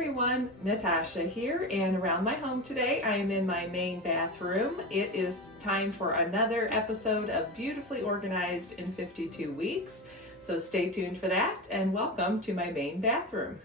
everyone, Natasha here, and around my home today I am in my main bathroom. It is time for another episode of Beautifully Organized in 52 Weeks, so stay tuned for that and welcome to my main bathroom.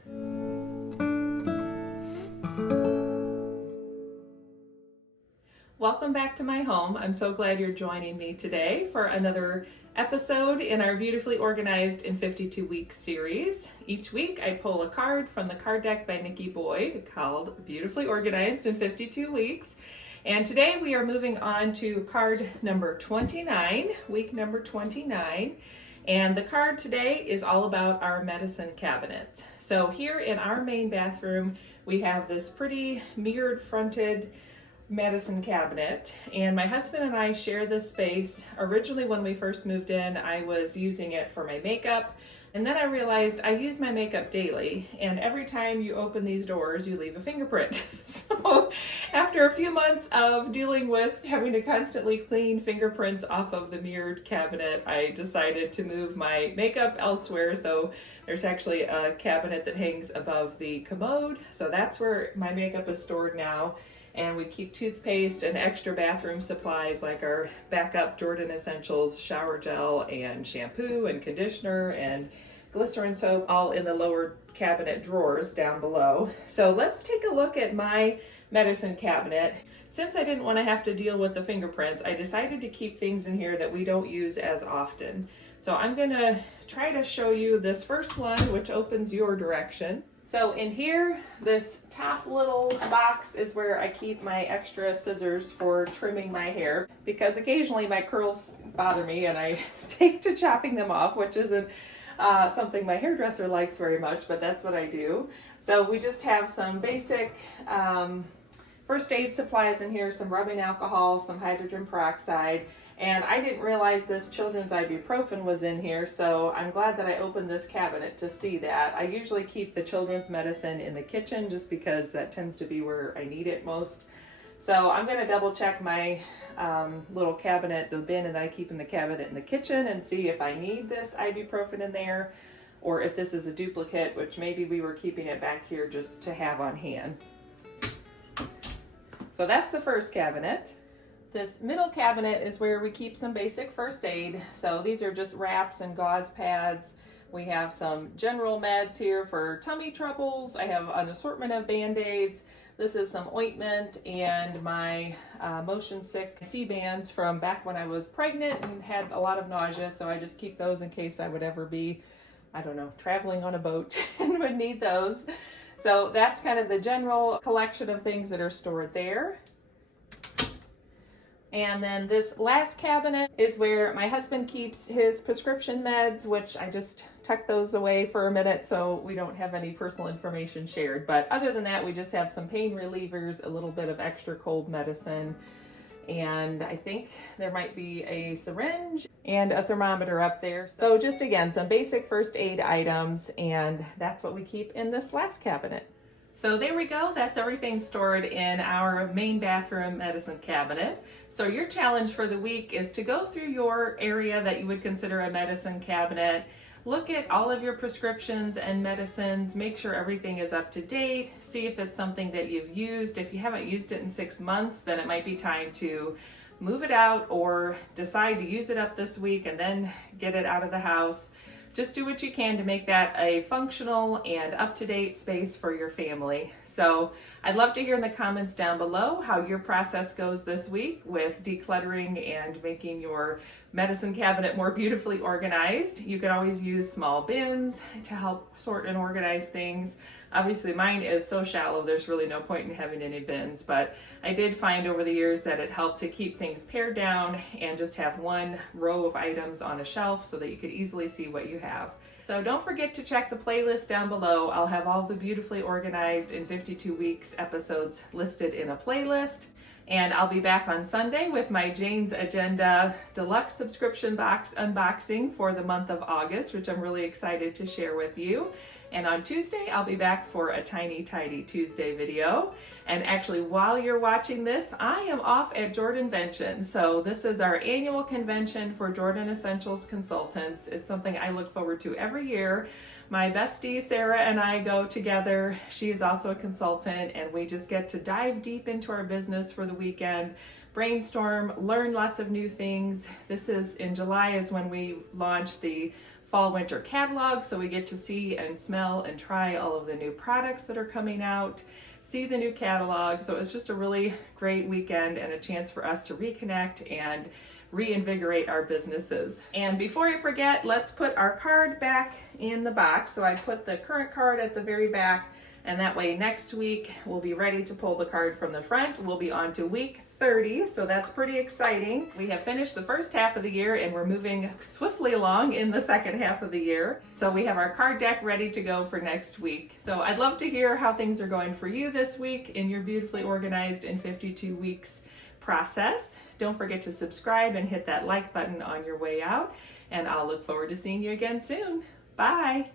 Welcome back to my home. I'm so glad you're joining me today for another episode in our Beautifully Organized in 52 Weeks series. Each week I pull a card from the card deck by Nikki Boyd called Beautifully Organized in 52 Weeks. And today we are moving on to card number 29, week number 29. And the card today is all about our medicine cabinets. So here in our main bathroom, we have this pretty mirrored fronted medicine cabinet, and my husband and I share this space. Originally when we first moved in, I was using it for my makeup, and then I realized I use my makeup daily, and every time you open these doors you leave a fingerprint. So after a few months of dealing with having to constantly clean fingerprints off of the mirrored cabinet, I decided to move my makeup elsewhere. So there's actually a cabinet that hangs above the commode, so that's where my makeup is stored now. And we keep toothpaste and extra bathroom supplies like our backup Jordan Essentials shower gel and shampoo and conditioner and glycerin soap all in the lower cabinet drawers down below. So let's take a look at my medicine cabinet. Since I didn't want to have to deal with the fingerprints, I decided to keep things in here that we don't use as often. So I'm going to try to show you this first one, which opens your direction. So in here, this top little box is where I keep my extra scissors for trimming my hair, because occasionally my curls bother me and I take to chopping them off, which isn't something my hairdresser likes very much, but that's what I do. So we just have some basic first aid supplies in here, some rubbing alcohol, some hydrogen peroxide. And I didn't realize this children's ibuprofen was in here, so I'm glad that I opened this cabinet to see that. I usually keep the children's medicine in the kitchen just because that tends to be where I need it most. So I'm going to double check my little cabinet, the bin that I keep in the cabinet in the kitchen, and see if I need this ibuprofen in there or if this is a duplicate, which maybe we were keeping it back here just to have on hand. So that's the first cabinet. This middle cabinet is where we keep some basic first aid. So these are just wraps and gauze pads. We have some general meds here for tummy troubles. I have an assortment of Band-Aids. This is some ointment and my motion sick C-bands from back when I was pregnant and had a lot of nausea. So I just keep those in case I would ever be, I don't know, traveling on a boat and would need those. So that's kind of the general collection of things that are stored there. And then this last cabinet is where my husband keeps his prescription meds, which I just tuck those away for a minute so we don't have any personal information shared. But other than that, we just have some pain relievers, a little bit of extra cold medicine, and I think there might be a syringe and a thermometer up there. So just again, some basic first aid items, and that's what we keep in this last cabinet. So there we go, that's everything stored in our main bathroom medicine cabinet. So your challenge for the week is to go through your area that you would consider a medicine cabinet, look at all of your prescriptions and medicines, make sure everything is up to date, see if it's something that you've used. If you haven't used it in 6 months, then it might be time to move it out or decide to use it up this week and then get it out of the house. Just do what you can to make that a functional and up-to-date space for your family. So I'd love to hear in the comments down below how your process goes this week with decluttering and making your medicine cabinet more beautifully organized. You can always use small bins to help sort and organize things. Obviously mine is so shallow there's really no point in having any bins, but I did find over the years that it helped to keep things pared down and just have one row of items on a shelf so that you could easily see what you have. So don't forget to check the playlist down below. I'll have all the Beautifully Organized in 52 Weeks episodes listed in a playlist. And I'll be back on Sunday with my Jane's Agenda Deluxe subscription box unboxing for the month of August, which I'm really excited to share with you. And on Tuesday, I'll be back for a Tiny Tidy Tuesday video. And actually, while you're watching this, I am off at Jordanvention. So this is our annual convention for Jordan Essentials Consultants. It's something I look forward to every year. My bestie Sarah and I go together. She is also a consultant, and we just get to dive deep into our business for the weekend, brainstorm, learn lots of new things. This is in July is when we launch the fall winter catalog, so we get to see and smell and try all of the new products that are coming out, see the new catalog. So it's just a really great weekend and a chance for us to reconnect and reinvigorate our businesses. And before I forget, let's put our card back in the box. So I put the current card at the very back, and that way next week we'll be ready to pull the card from the front. We'll be on to week 30, so that's pretty exciting. We have finished the first half of the year and we're moving swiftly along in the second half of the year. So we have our card deck ready to go for next week. So I'd love to hear how things are going for you this week in your beautifully organized in 52 weeks process. Don't forget to subscribe and hit that like button on your way out, and I'll look forward to seeing you again soon. Bye.